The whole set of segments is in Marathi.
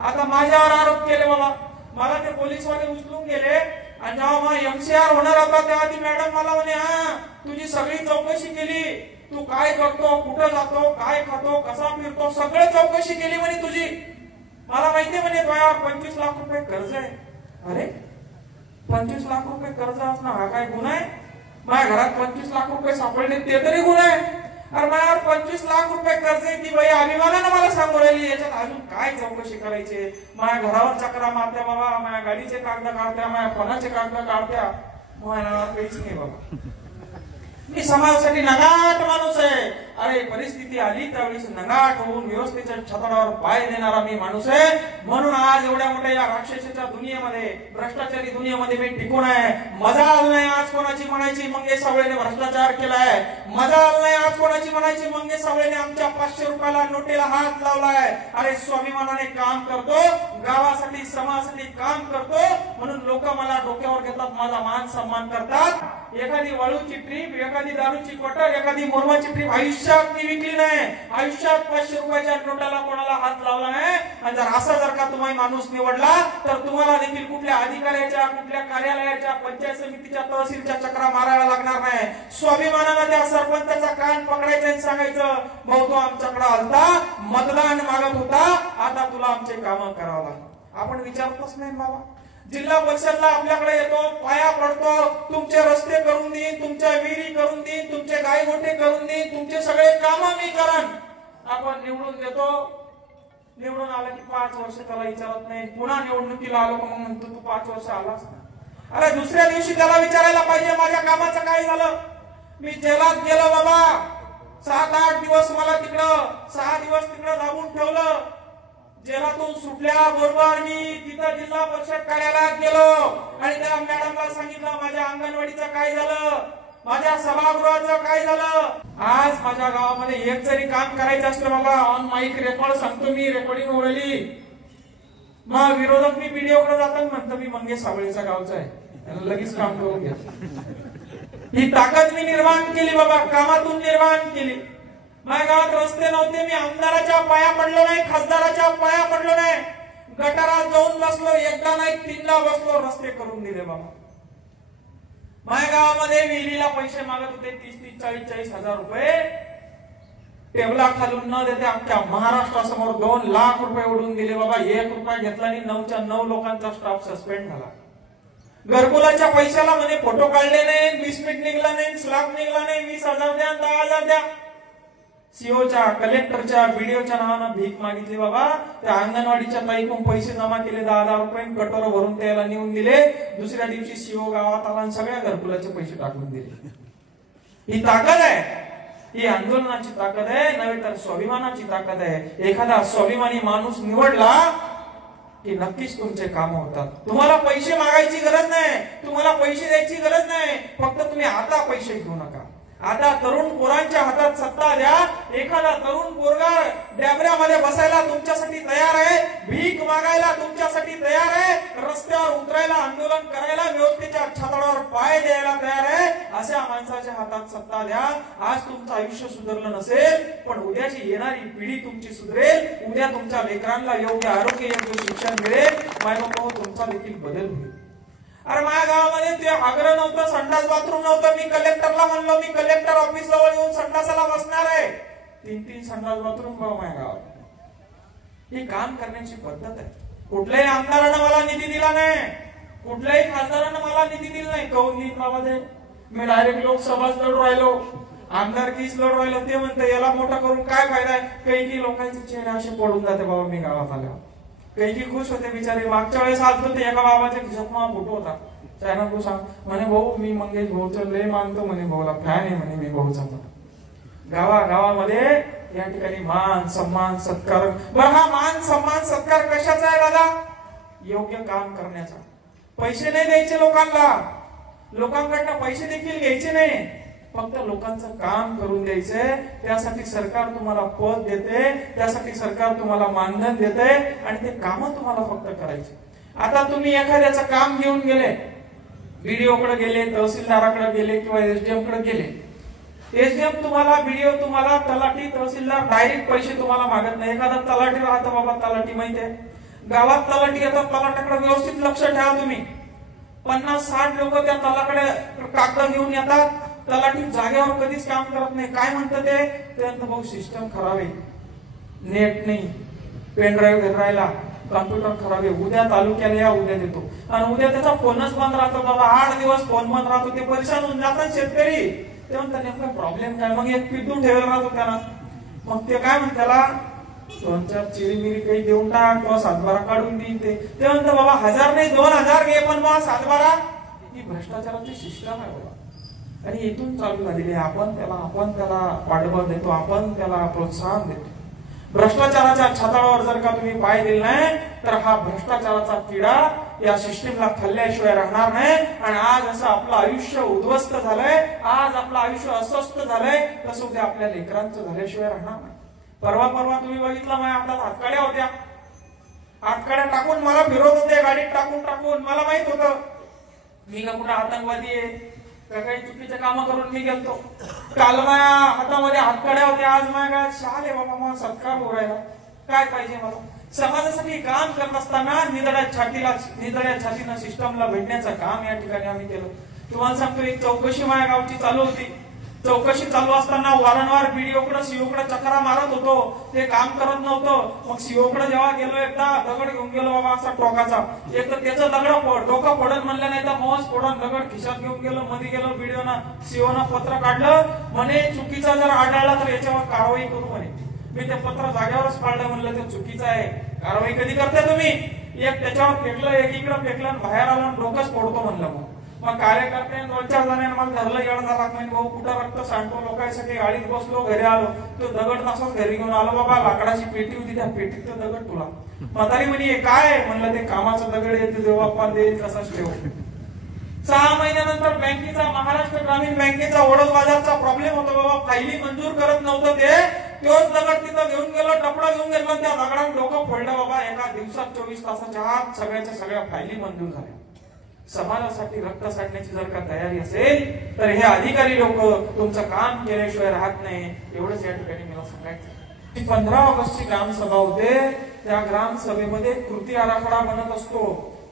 आता माझ्यावर आरोप केले बाबा, मला ते पोलीसवाले उचलून गेले आणि जेव्हा मग एमसीआर होणार होता तेव्हा ती मॅडम मला म्हणे, हा तुझी सगळी चौकशी केली, तू काय करतो, कुठं जातो, काय खातो, कसा फिरतो, सगळं चौकशी केली म्हणे तुझी. मला माहितीये म्हणे तुझ्यावर 25 लाख रुपये कर्ज आहे. अरे 25 लाख रुपये कर्ज असणं हा काय गुन्हा आहे? माझ्या घरात 25 लाख रुपये सापडले ते तरी गुन्हा आहे? अरे माझ्यावर 25 लाख रुपये कर्ज आहे, ती बाई अभिमानानं मला सांगू राहिली, याच्यात अजून काय चौकशी करायची? माझ्या घरावर चक्रा मारत्या बाबा, माझ्या गाडीचे कागद काढत्या, माझ्या फोनाचे कागद काढत्या, माझ्या नावावर काहीच नाही बाबा. मी समाजासाठी नगाट माणूस आहे. अरे परिस्थिती आली त्यावेळेस नगाट होऊन व्यवस्थेच्या छताडावर पाय देणारा मी माणूस आहे. म्हणून आज एवढ्या मोठ्या या राक्षसाच्या दुनियेमध्ये, भ्रष्टाचारी दुनियेमध्ये मी टिकून आहे. मजा आली नाही आज कोणाची म्हणायची मंगेश सावळेने भ्रष्टाचार केलाय, मजा आली नाही आज कोणाची म्हणायची मंगेश सावळेने आमच्या 500 रुपयाला नोटेला हात लावलाय. अरे स्वाभिमानाने काम करतो, गावासाठी समाजासाठी काम करतो, म्हणून लोक मला डोक्यावर घेतात, माझा मान सन्मान करतात. एखादी वाळूची ट्रीप, एखादी दारूची क्वार्टर, एखादी मुरमाची ट्रीप आयुष्यात मी विकली नाही, आयुष्यात 500 रुपयाच्या नोटाला कोणाला हात लावला नाही. आणि जर का तुम्ही माणूस निवडला तर तुम्हाला देखील कुठल्या अधिकाऱ्याच्या, कुठल्या कार्यालयाच्या, पंचायत समितीच्या, तहसीलच्या चक्रा मारायला लागणार नाही. स्वाभिमानानं त्या सरपंचाचा कान पकडायचं आणि सांगायचं, भाऊ तो आमच्याकडे आलता, मतदान मागत होता, आता तुला आमचे काम करावं लागलं. आपण विचारतच नाही बाबा. जिल्हा परिषदला आपल्याकडे येतो, पाया पडतो, तुमचे रस्ते करून देईन, तुमच्या विहिरी करून देईन, तुमचे गाय गोठे करून देईन, तुमचे सगळे काम मी करन. आपण निवडून देतो, निवडून आला की 5 वर्ष त्याला विचारत नाही. पुन्हा निवडणुकीला आलो मग म्हणतो तू 5 वर्ष आलास ना. अरे दुसऱ्या दिवशी त्याला विचारायला पाहिजे माझ्या कामाचं काय झालं. मी जेलात गेलो बाबा, 7-8 दिवस मला तिकडं, 6 दिवस तिकडं दाबून ठेवलं. जेलातून सुटल्या बरोबर मी तिथं जिल्हा परिषद कार्यालयात गेलो आणि त्या मॅडमला सांगितलं माझ्या अंगणवाडीचं काय झालं, माझ्या सभागृहाचं काय झालं. आज माझ्या गावामध्ये एक जरी काम करायचं असलं बाबा, ऑन माईक रेकॉर्ड सांगतो मी, रेकॉर्डिंग उडली, मग विरोधक मी व्हिडिओकडे जातात म्हणतो मी मंगेश सावळेच्या गावचा आहे, त्याला लगेच काम करून घ्या. ही ताकद मी निर्माण केली बाबा, कामातून निर्माण केली. माझ्या गावात रस्ते नव्हते, मी आमदाराच्या पाया पडलो नाही, खासदाराच्या पाया पडलो नाही, गटारात जाऊन बसलो, एकदा नाही 3दा बसलो, रस्ते करून दिले बाबा. माझ्या गावामध्ये विहिरीला पैसे मागत होते 30-30, 40-40 हजार रुपये, टेबला खालून न देते अख्ख्या महाराष्ट्रासमोर 2 लाख रुपये उडून दिले बाबा. 1 रुपया घेतला आणि 9च्या 9 लोकांचा स्टाफ सस्पेंड झाला. घरकुलाच्या पैशाला म्हणे फोटो काढले नाही, बिस्मिट निघला नाही, स्लॅब निघला नाही, 20,000 द्या, 10,000 द्या. सीओच्या, कलेक्टरच्या, बीडीओच्या नावानं भीक मागितली बाबा. त्या अंगणवाडीच्या ताईकडून पैसे जमा केले 10,000 रुपये, कटोर भरून त्याला नेऊन दिले. दुसऱ्या दिवशी सीओ गावात आला आणि सगळ्या घरकुलाचे पैसे टाकून दिले. ही ताकद आहे, ही आंदोलनाची ताकद आहे, नव्हे तर स्वाभिमानाची ताकद आहे. एखादा स्वाभिमानी माणूस निवडला की नक्कीच तुमचे काम होतात. तुम्हाला पैसे मागायची गरज नाही, तुम्हाला पैसे द्यायची गरज नाही, फक्त तुम्ही आता पैसे घेऊ नका. आता तरुण पोरांच्या हातात सत्ता द्या. एखादा तरुण पोरगा डॅबऱ्यामध्ये बसायला तुमच्यासाठी तयार आहे, भीक मागायला तुमच्यासाठी तयार आहे, रस्त्यावर उतरायला, आंदोलन करायला, व्यवस्थेच्या छताडावर पाय द्यायला तयार आहे, अशा माणसाच्या हातात सत्ता द्या. आज तुमचं आयुष्य सुधारलं नसेल, पण उद्याची येणारी पिढी तुमची सुधरेल. उद्या तुमच्या लेकरांना योग्य आरोग्य, योग्य शिक्षण मिळेल. मायबापांनो तुमचा देखील बदल होईल. अरे माझ्या गावामध्ये ते आग्रह नव्हतं, संडास बाथरूम नव्हतं. मी कलेक्टरला म्हणलो मी कलेक्टर ऑफिस जवळ येऊन संडासाला बसणार आहे. 3-3 संडास बाथरूम माझ्या गावात. ही काम करण्याची पद्धत आहे. कुठल्याही आमदारानं मला निधी दिला नाही, कुठल्याही खासदारानं मला निधी दिला नाही. कहून देईन बाबा ते, मी डायरेक्ट लोकसभाच लढू राहिलो, आमदारकीच लढू राहिलो. ते म्हणते याला मोठा करून काय फायदा आहे. काही लोकांचे चेहरे असे पडून जाते बाबा मी गावात आल्यावर. काही खुश होते बिचारे. मागच्या वेळेस आलतो ते एका बाबाच्या खिशात मला फोटो होता, चॅनल तू सांग म्हणे भाऊ मी मंगेश भाऊचं लय मानतो म्हणे, भाऊला फॅन आहे म्हणे मी भाऊचा. गावामध्ये या ठिकाणी मान सन्मान सत्कार. बरं हा मान सन्मान सत्कार कशाचा आहे दादा? योग्य काम करण्याचा. पैसे नाही द्यायचे लोकांना, लोकांकडनं पैसे देखील घ्यायचे नाही, फक्त लोकांचं काम करून द्यायचंय. त्यासाठी सरकार तुम्हाला पद देते, त्यासाठी सरकार तुम्हाला मानधन देते आणि ते काम तुम्हाला फक्त करायचे. आता तुम्ही एखाद्याचं काम घेऊन गेले, बीडीओ कडे गेले, तहसीलदाराकडे गेले किंवा एसडीएम कडे गेले. एसडीएम तुम्हाला, बीडीओ तुम्हाला, तलाठी, तहसीलदार डायरेक्ट पैसे तुम्हाला मागत नाही. एखादा तलाठी राहतो बाबा, तलाठी माहिती आहे गावात तलाठी येतात, तलाट्याकडे व्यवस्थित लक्ष ठेवा तुम्ही. 50-60 लोक त्या तलाकडे कागद घेऊन येतात, तलाठी जागेवर कधीच काम करत नाही. काय म्हणतं ते म्हणतं भाऊ सिस्टम खराब आहे, नेट नाही, पेन ड्राईव्ह राहिला, कॉम्प्युटर खराब आहे, उद्या तालुक्याला या, उद्या देतो. आणि उद्या त्याचा फोनच बंद राहतो बाबा, 8 दिवस फोन बंद राहतो. ते परेशान होऊन जातात शेतकरी. ते म्हणतात नेमका प्रॉब्लेम काय? मग एक पिद्धू ठेवला राहतो त्याला. मग ते काय म्हणतात त्याला 2-4 चिरीमिरी काही देऊन टाक, तो 7-12 काढून देईन. ते म्हणतं बाबा 1000 नाही 2000 घे, पण मग 7-12. ही भ्रष्टाचाराची सिस्टम आहे बाबा. आणि इथून चालू झालेली आहे. आपण त्याला पाठबळ देतो, आपण त्याला प्रोत्साहन देतो. भ्रष्टाचाराच्या छताडावर जर का तुम्ही पाय दिले नाही तर हा भ्रष्टाचाराचा किडा या सिस्टीमला खाल्ल्याशिवाय राहणार नाही. आणि आज असं आपलं आयुष्य उद्ध्वस्त झालंय, आज आपलं आयुष्य अस्वस्थ झालंय, तसं उद्या आपल्या लेकरांचं झाल्याशिवाय राहणार नाही. परवा तुम्ही बघितलं, माझ्या हातात हातकड्या होत्या. हातकड्या टाकून मला फिरवत होते, गाडीत टाकून. मला माहित होतं मी का कुठं आतंकवादी आहे का काही चुकीचे कामं करून मी गेलतो. काल माझ्या हातामध्ये हातकड्या होत्या, आज माझ्या काय शाल आहे बाबा, मला सत्कार होरायला काय पाहिजे. मला समाजासाठी काम करत असताना निधड्या छातीनं सिस्टमला भेटण्याचं काम या ठिकाणी आम्ही केलं. तुम्हाला सांगतो, एक चौकशी माझ्या गावची चालू होती. चौकशी चालू असताना वारंवार बीडीओकडे सीओकडे चक्रा मारत होतो, ते काम करत नव्हतं. मग सीओकडे जेव्हा गेलो, एकदा दगड घेऊन गेलो बाबा असा टोकाचा. एक तर त्याचं दगड डोकं पडत म्हणलं, नाही तर मौज पडून दगड खिशात घेऊन गेलो. मध्ये गेलो, सीओना पत्र काढलं, म्हणे चुकीचा जर आढळला तर याच्यावर कारवाई करू म्हणे. मी ते पत्र जागेवरच पाळलं, म्हणलं ते चुकीचं आहे, कारवाई कधी करते तुम्ही? एक त्याच्यावर फेकलं, एक इकडे फेकलं, बाहेर आलं, डोकंच फोडतो म्हणलं. मग कार्यकर्ते 2-4 जणांनी मला धरलं, येणं झाला भाऊ कुठं रक्त सांडतो लोकांसाठी. गाडीत बसलो, घरी आलो, तो दगड तसाच घरी घेऊन आलो बाबा. लाकडाची पेटी होती, त्या पेटीत तो दगड तुला. म्हातारी म्हणे काय? म्हणलं ते कामाचा दगड आहे, देव बाप्पा देईल तसाच ठेव. 6 महिन्यानंतर बँकेचा, महाराष्ट्र ग्रामीण बँकेचा वडोद बाजारचा प्रॉब्लेम होता बाबा. फायली मंजूर करत नव्हतं तोच दगड तिथं घेऊन गेलो, टपडा घेऊन गेलो, त्या दगडात डोकं फोडलं बाबा. एका दिवसात 24 तासाच्या आत सगळ्या फायली मंजूर झाल्या. समाजासाठी रक्त सांडण्याची जर का तयारी असेल तर हे अधिकारी लोक तुमचं काम केल्याशिवाय राहत नाही. एवढंच या ठिकाणी मला सांगायचं. 15 ऑगस्टची ग्रामसभा होते, त्या ग्रामसभेमध्ये कृती आराखडा बनत असतो.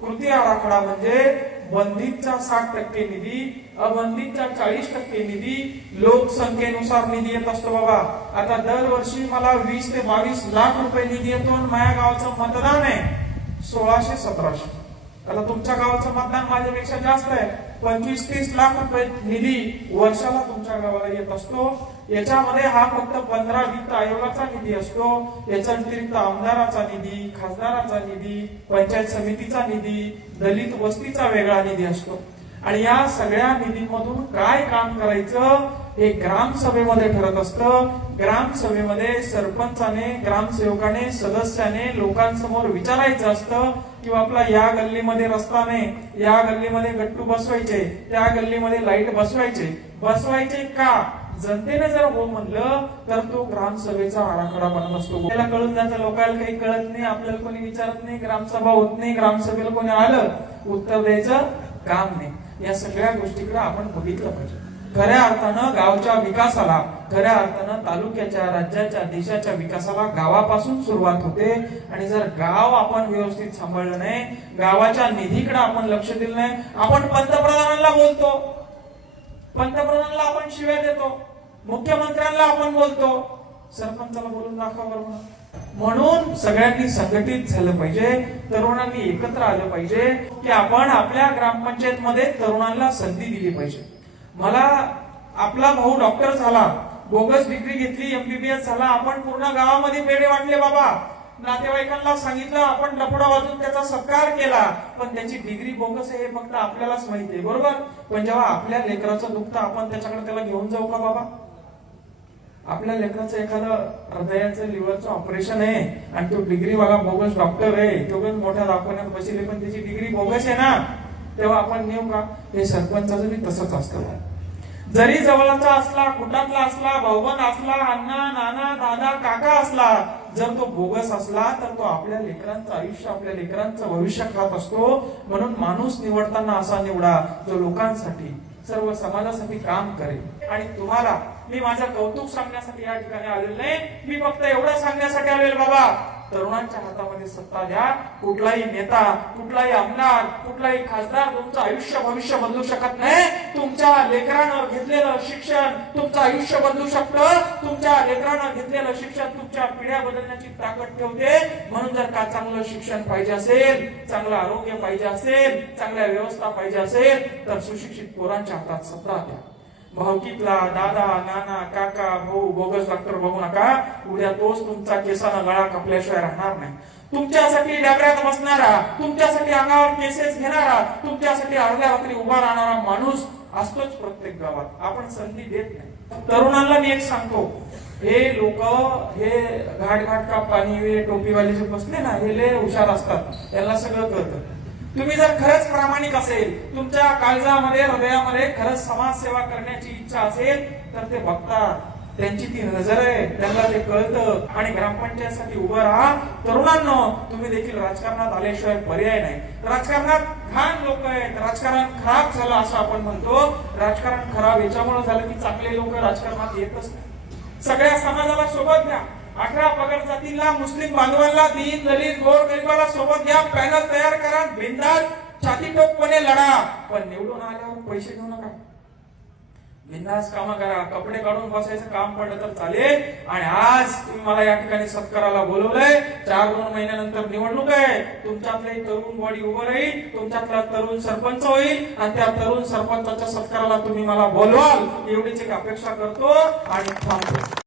कृती आराखडा म्हणजे बंदीचा 60% निधी, अबंदीचा 40% निधी, लोकसंख्येनुसार निधी येत असतो बाबा. आता दरवर्षी मला 20 ते 22 लाख रुपये निधी येतो. माझ्या गावाचं मतदान आहे 1600-1700. आता तुमच्या गावाचं मतदान माझ्यापेक्षा जास्त आहे. 25-30 लाख रुपये निधी वर्षाला तुमच्या गावाला येत असतो. याच्यामध्ये हा फक्त 15 वित्त आयोगाचा निधी असतो. याच्या व्यतिरिक्त आमदाराचा निधी, खासदाराचा निधी, पंचायत समितीचा निधी, दलित वस्तीचा वेगळा निधी असतो. आणि या सगळ्या निधीमधून काय काम करायचं हे ग्रामसभेमध्ये ठरत असतं. ग्रामसभेमध्ये सरपंचाने, ग्रामसेवकाने, सदस्याने लोकांसमोर विचारायचं असतं की आपला या गल्लीमध्ये रस्ता नाही, या गल्लीमध्ये गट्टू बसवायचे, त्या गल्लीमध्ये लाईट बसवायचे का? जनतेने जर हो म्हणलं तर तो ग्रामसभेचा आराखडा बनत असतो. त्याला कळून जातं, लोकांना काही कळत नाही, आपल्याला कोणी विचारत नाही, ग्रामसभा होत नाही, ग्रामसभेला कोणी आलं उत्तर द्यायचं काम नाही. या सगळ्या गोष्टीकडे आपण बघितलं पाहिजे. खऱ्या अर्थानं गावच्या विकासाला, खऱ्या अर्थानं तालुक्याच्या, राज्याच्या, देशाच्या विकासाला गावापासून सुरुवात होते. आणि जर गाव आपण व्यवस्थित सांभाळलं नाही, गावाच्या निधीकडे आपण लक्ष दिलं नाही, आपण पंतप्रधानांना बोलतो, पंतप्रधानांना आपण शिव्या देतो, मुख्यमंत्र्यांना आपण बोलतो, सरपंचाला बोलून दाखवा बरोबर. म्हणून सगळ्यांनी संघटित झालं पाहिजे, तरुणांनी एकत्र आलं पाहिजे की आपण आपल्या ग्रामपंचायत मध्ये तरुणांना संधी दिली पाहिजे. मला आपला भाऊ डॉक्टर झाला, बोगस डिग्री घेतली, MBBS झाला, आपण पूर्ण गावामध्ये पेढे वाटले बाबा, नातेवाईकांना सांगितलं, आपण डफडा वाजून त्याचा सत्कार केला, पण त्याची डिग्री बोगस आहे हे फक्त आपल्यालाच माहिती आहे बरोबर. पण जेव्हा आपल्या लेकराचं दुखतं आपण त्याच्याकडे त्याला घेऊन जाऊ का बाबा? आपल्या लेकराचं एखादं हृदयाचं लिव्हरचं ऑपरेशन आहे आणि तो डिग्रीवाला बोगस डॉक्टर आहे, तो पण मोठ्या दवाखान्यात बसले पण त्याची डिग्री बोगस आहे ना, तेव्हा आपण नेऊ का? हे सरपंचाचं बी तसंच असतं. जरी जवळचा असला, कुटातला असला, भाऊबंद असला, अण्णा, नाना, दादा, काका असला, जर तो बोगस असला तर तो आपल्या लेकरांचं आयुष्य, आपल्या लेकरांचं भविष्य खात असतो. म्हणून माणूस निवडताना असा निवडा जो लोकांसाठी, सर्व समाजासाठी काम करेल. आणि तुम्हाला मी माझं कौतुक सांगण्यासाठी या ठिकाणी आलेलो नाही, मी फक्त एवढं सांगण्यासाठी आलेलो बाबा, तरुणांच्या हातामध्ये सत्ता द्या. कुठलाही नेता, कुठलाही आमदार, कुठलाही खासदार तुमचं आयुष्य भविष्य बदलू शकत नाही. तुमच्या लेकरानं घेतलेलं शिक्षण तुमचं आयुष्य बदलू शकतं. तुमच्या लेकरानं घेतलेलं शिक्षण तुमच्या पिढ्या बदलण्याची ताकद ठेवते. म्हणून जर का चांगलं शिक्षण पाहिजे असेल, चांगलं आरोग्य पाहिजे असेल, चांगल्या व्यवस्था पाहिजे असेल, तर सुशिक्षित पोरांच्या हातात सत्ता द्या. भावकीतला दादा, नाना, काका, भाऊ बोगस डॉक्टर बघू नका. उद्या तोच तुमचा केसानं गळा कापल्याशिवाय राहणार नाही. तुमच्यासाठी डबऱ्यात बसणारा, तुमच्यासाठी अंगावर केसेस घेणारा, तुमच्यासाठी अर्ध्या रात्री उभा राहणारा माणूस असतोच प्रत्येक गावात. आपण संधी देत नाही. तरुणांना मी एक सांगतो, हे लोक हे घाट का पाणी टोपीवाले जे बसले ना, हे लय हुशार असतात. त्यांना सगळं कळतं. तुम्ही जर खरंच प्रामाणिक असेल, तुमच्या काळजामध्ये हृदयामध्ये खरंच समाजसेवा करण्याची इच्छा असेल, तर ते बघतात. त्यांची ती नजर आहे, त्यांना ते कळतं. आणि ग्रामपंचायतसाठी उभं राहा. तरुणांनो, तुम्ही देखील राजकारणात आल्याशिवाय पर्याय नाही. राजकारणात घाण लोक आहेत. राजकारण खराब झालं असं आपण म्हणतो. राजकारण खराब याच्यामुळे झालं की चांगले लोक राजकारणात येतच नाही. सगळ्या समाजाला सोबत घ्या. 18 पगड जातींना, मुस्लिम बांधवांना, दीन दलित गोरगरिबाला सोबत घ्या. पॅनल तयार करा, बिनधास्त छातीटोकपणे लढा. पण निवडून आल्यावर पैसे घेऊ नका. बिनधास्त कामं करा. कपडे काढून बसायचं काम पडलं तर चालेल. आणि आज तुम्ही मला या ठिकाणी सत्काराला बोलवलंय. 4-2 महिन्यानंतर निवडणूक आहे. तुमच्यातले तरुण बॉडी उभं राहील, तुमच्यातला तरुण सरपंच होईल आणि त्या तरुण सरपंचाच्या सत्काराला तुम्ही मला बोलवाल, एवढीच एक अपेक्षा करतो आणि थांबतो.